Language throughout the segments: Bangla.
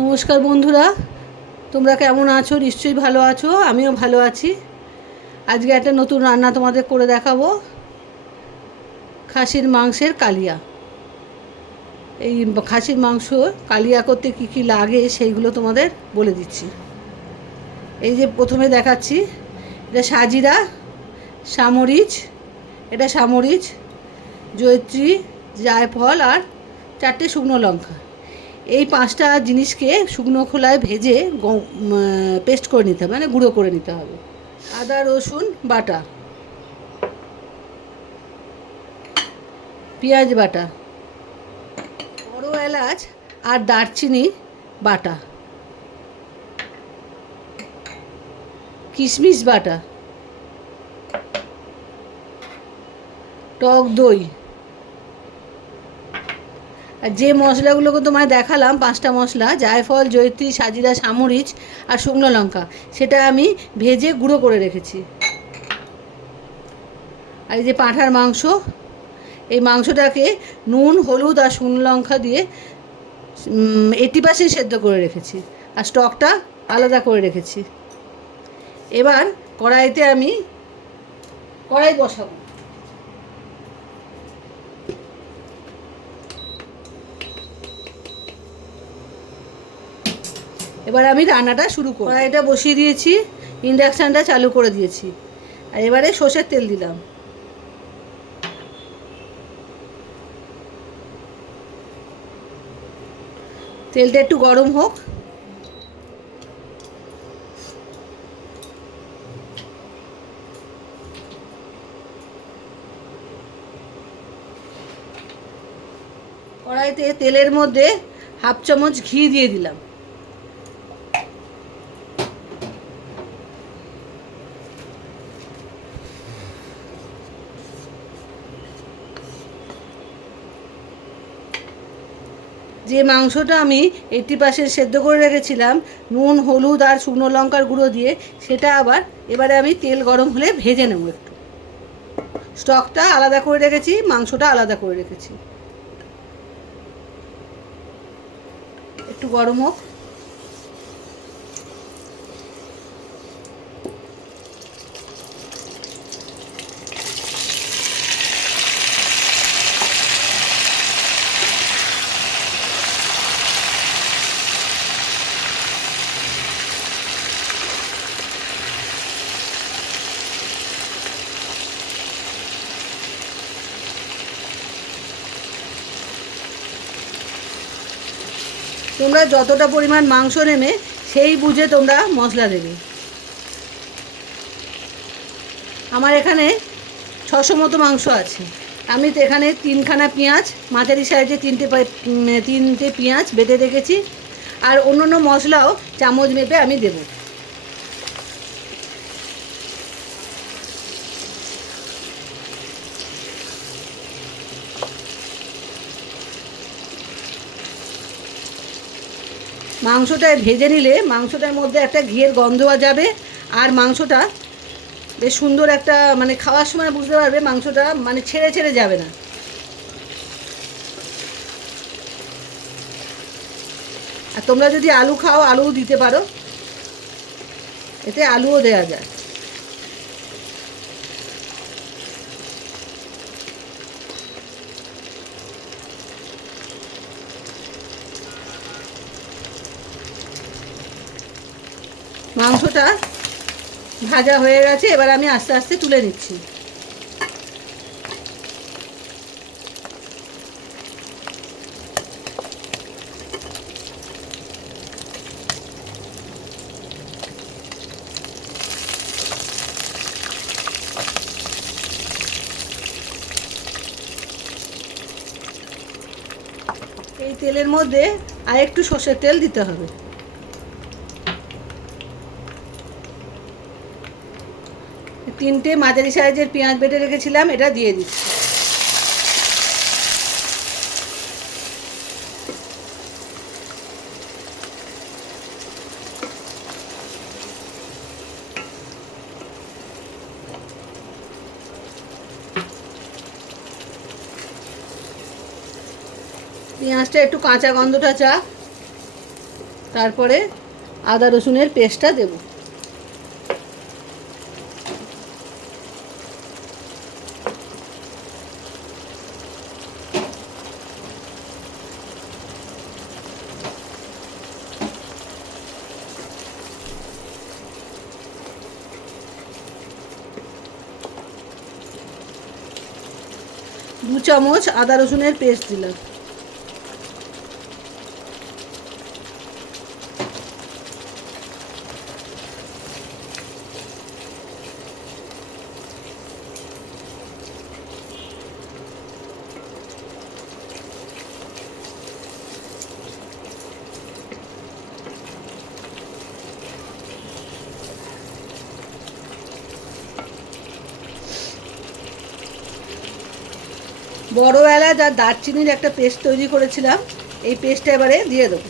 নমস্কার বন্ধুরা, তোমরা কেমন আছো? নিশ্চয়ই ভালো আছো, আমিও ভালো আছি। আজকে একটা নতুন রান্না তোমাদের করে দেখাবো। খাসির মাংসের কালিয়া। এই খাসির মাংস কালিয়া করতে কী কী লাগে সেইগুলো তোমাদের বলে দিচ্ছি। এই যে প্রথমে দেখাচ্ছি, এটা সাজিরা সামরিচ এটা সামরিচ জয়ত্রী, জায়ফল আর চারটে শুকনো লঙ্কা। এই পাঁচটা জিনিসকে শুকনো খোলায় ভেজে পেস্ট করে নিতে হবে মানে গুঁড়ো করে নিতে হবে। আদা, রসুন, বাটা। পেঁয়াজ, বাটা। বড় এলাচ আর দারচিনি, বাটা। কিশমিশ, বাটা। টক দই। আর যে মশলাগুলোকে তোমায় দেখালাম, পাঁচটা মশলা, জায়ফল, জয়ত্রী সাজিরা সামরিচ আর শুকনো লঙ্কা, সেটা আমি ভেজে গুঁড়ো করে রেখেছি। আর এই যে পাঁঠার মাংস, এই মাংসটাকে নুন, হলুদ আর শুকনো লঙ্কা দিয়ে এইটি পার্সেন্ট সেদ্ধ করে রেখেছি আর স্টকটা আলাদা করে রেখেছি। এবার কড়াইতে আমি কড়াই বসাবো। এবার আমি রান্নাটা শুরু করব। কড়াইটা বসিয়ে দিয়েছি, ইন্ডাকশানটা চালু করে দিয়েছি। আর এবারে সর্ষের তেল দিলাম। তেলটা একটু গরম হোক। কড়াইতে তেলের মধ্যে হাফ চামচ ঘি দিয়ে দিলাম। যে মাংসটা আমি এইটটি পাশে সেদ্ধ করে রেখেছিলাম, নুন, হলুদ আর শুকনো লঙ্কার গুঁড়ো দিয়ে, সেটা আবার এবারে আমি তেল গরম হলে ভেজে নেব একটু। স্টকটা আলাদা করে রেখেছি, মাংসটা আলাদা করে রেখেছি। একটু গরম হোক। তোমরা যতটা পরিমাণ মাংস নেবে, সেই বুঝে তোমরা মশলা দেবে। আমার এখানে ছশো মতো মাংস আছে। আমি তো এখানে তিনখানা পেঁয়াজ, মাঝারি সাইজে তিনটে তিনটে পেঁয়াজ বেঁধে রেখেছি। আর অন্য অন্য মশলাও চামচ মেপে আমি দেবো। মাংসটা ভেজে নিলে মাংসটার মধ্যে একটা ঘিয়ের গন্ধ যাবে। আর মাংসটা বেশ সুন্দর একটা মানে খাওয়ার সময় বুঝতে পারবে মাংসটা মানে ছেড়ে ছেড়ে যাবে না। আর তোমরা যদি আলু খাও, আলুও দিতে পারো। এতে আলুও দেওয়া যায়। মাংসটা ভাজা হয়ে গেছে, এবার আমি আস্তে আস্তে তুলে নিচ্ছি। এই তেলের মধ্যে আর একটু সর্ষের তেল দিতে হবে। তিনটে মাঝারি সাইজের পেঁয়াজ বেটে রেখেছিলাম, এটা দিয়ে দিচ্ছি। পেঁয়াজটা একটু কাঁচা গন্ধটা চা তারপরে আদা রসুনের পেস্টটা দেব। দু চামচ আদা রসুনের পেস্ট দিলাম। বড় এলাচ আর দারচিনির একটা পেস্ট তৈরি করেছিলাম। এই পেস্টটা এবারে দিয়ে দেবো।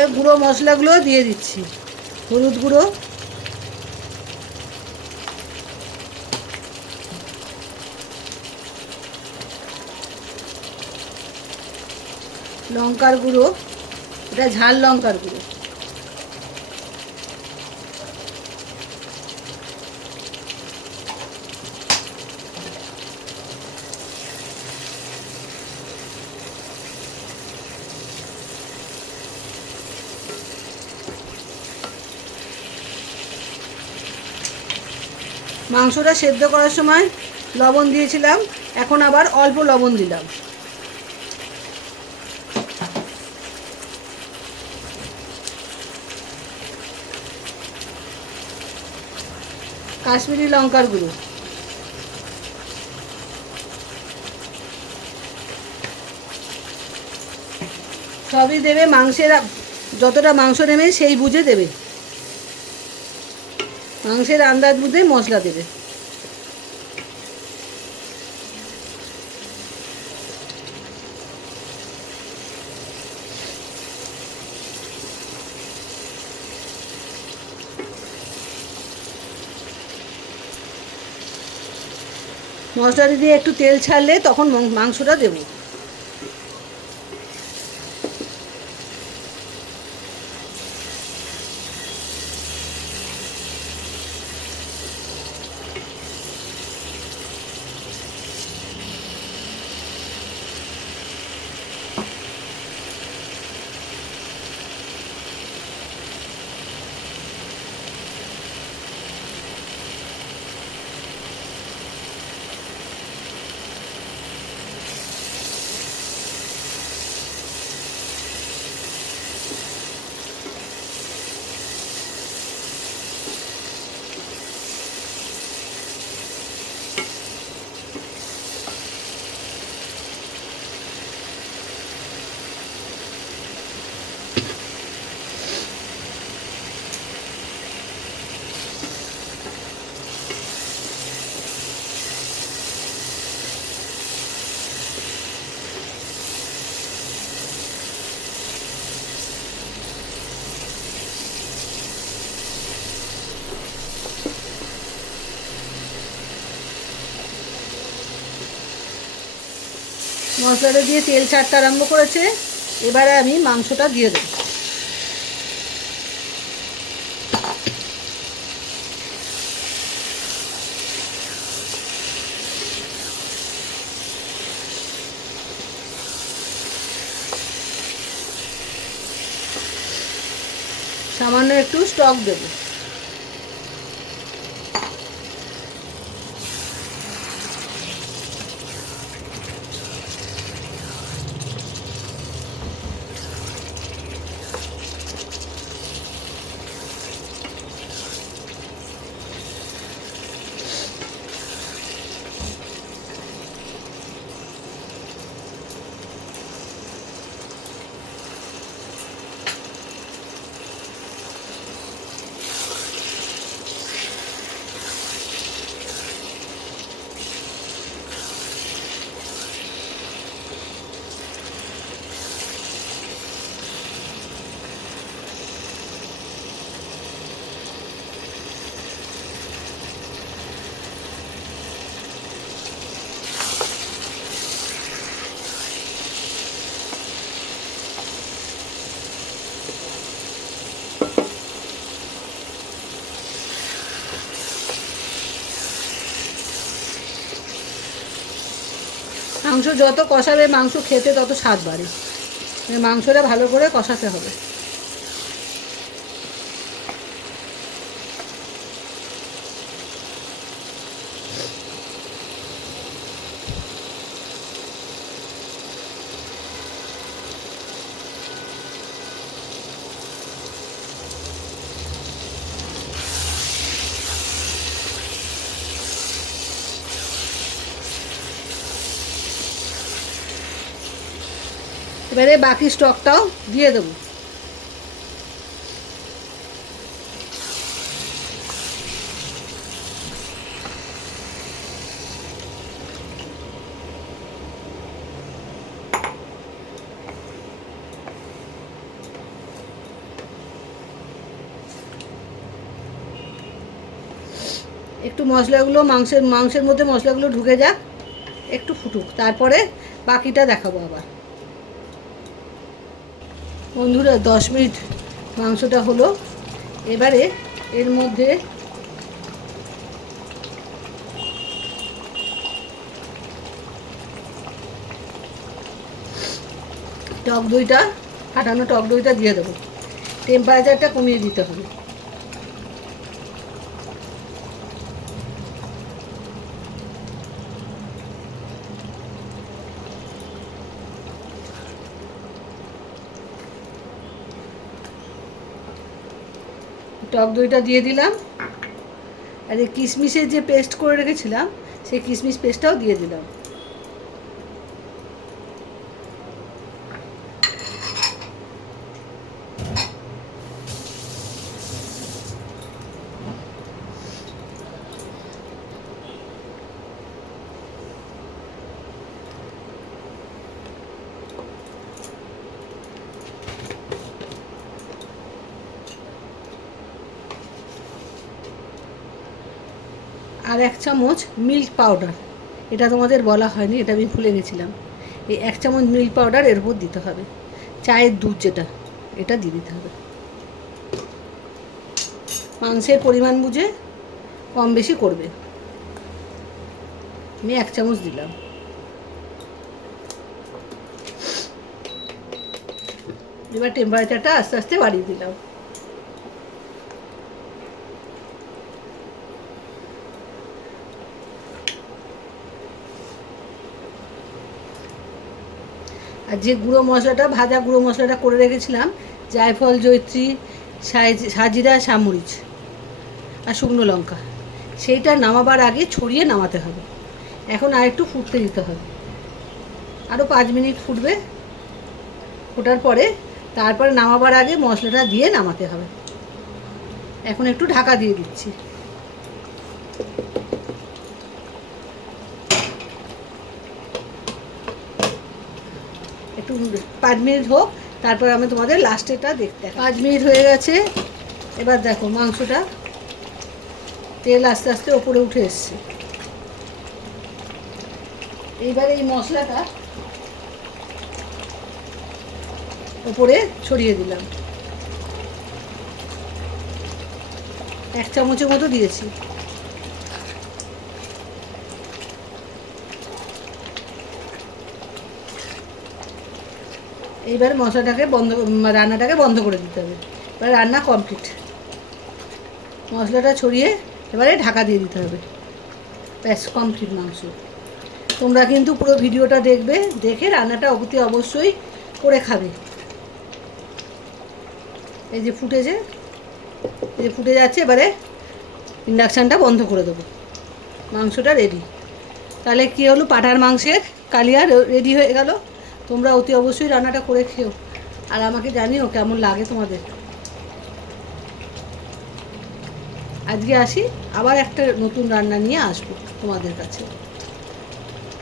এবার গুঁড়ো মশলাগুলো দিয়ে দিচ্ছি। হলুদ গুঁড়ো। লঙ্কার গুঁড়ো। এটা ঝাল লঙ্কার গুঁড়ো। মাংসটা সেদ্ধ করার সময় লবণ দিয়েছিলাম, এখন আবার অল্প লবণ দিলাম। কাশ্মীরি লঙ্কার গুঁড়ো। সবই দেবে, মাংসের যতটা মাংস নেবে সেই বুঝে দেবে। মাংসের আন্দাজ বুঝে মশলা দেবে। মশলাটা দিয়ে একটু তেল ছাড়লে তখন মাংসটা দেবো। মশলাটা দিয়ে তেল ছাড়তে আরম্ভ করেছে। এবারে আমি মাংসটা দিয়ে দেবো। সামান্য একটু স্টক দেবো। মাংস যত কষাবে মাংস খেতে তত স্বাদ বাড়ে। মাংসটা ভালো করে কষাতে হবে। এবারে বাকি স্টকটাও দিয়ে দেবো। একটু মশলাগুলো, মাংসের মাংসের মধ্যে মশলাগুলো ঢুকে যাক, একটু ফুটুক, তারপরে বাকিটা দেখাবো আবার। বন্ধুরা, দশ মিনিট মাংসটা হলো। এবারে এর মধ্যে টক দইটা, ফাটানো টক দইটা দিয়ে দেবো। টেম্পারেচারটা কমিয়ে দিতে হবে। টক দইটা দিয়ে দিলাম। আর এই কিশমিশের যে পেস্ট করে রেখেছিলাম, সেই কিশমিশ পেস্টটাও দিয়ে দিলাম। আর এক চামচ মিল্ক পাউডার। এটা তোমাদের বলা হয়নি, এটা আমি ভুলে গেছিলাম। এই এক চামচ মিল্ক পাউডার এর উপর দিতে হবে। চায়ের দুধ যেটা, এটা দিয়ে দিতে হবে। মাংসের পরিমাণ বুঝে কম বেশি করবে। আমি এক চামচ দিলাম। এবার টেম্পারেচারটা আস্তে আস্তে বাড়িয়ে দিলাম। আর যে গুঁড়ো মশলাটা, ভাজা গুঁড়ো মশলাটা করে রেখেছিলাম, জায়ফল জৈত্রী সাজিরা সামরিচ আর শুকনো লঙ্কা, সেইটা নামাবার আগে ছড়িয়ে নামাতে হবে। এখন আর একটু ফুটতে দিতে হবে। আরও পাঁচ মিনিট ফুটবে। ফোটার পরে তারপরে নামাবার আগে মশলাটা দিয়ে নামাতে হবে। এখন একটু ঢাকা দিয়ে দিচ্ছি। একটু পাঁচ মিনিট হোক, তারপর আমি তোমাদের লাস্টেটা দেখতে পাঁচ মিনিট হয়ে গেছে। এবার দেখো মাংসটা। তেল আস্তে আস্তে ওপরে উঠে এসছে। এইবার এই মশলাটা ওপরে ছড়িয়ে দিলাম। এক চামচের মতো দিয়েছি। এইবার মশলাটাকে বন্ধ রান্নাটাকে বন্ধ করে দিতে হবে। এবার রান্না কমপ্লিট মশলাটা ছড়িয়ে এবারে ঢাকা দিয়ে দিতে হবে। ব্যাস কমপ্লিট মাংস। তোমরা কিন্তু পুরো ভিডিওটা দেখবে, দেখে রান্নাটা অতি অবশ্যই করে খাবে। এই যে ফুটেছে, এই যে ফুটে যাচ্ছে, এবারে ইন্ডাকশানটা বন্ধ করে দেবো। মাংসটা রেডি তাহলে কী হলো? পাটার মাংসের কালিয়া রেডি হয়ে গেল। তোমরা অতি অবশ্যই রান্নাটা করে খেও। আর আমাকে জানিও কেমন লাগে তোমাদের। আজকে আসি, আবার একটা নতুন রান্না নিয়ে আসব তোমাদের কাছে।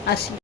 আসি।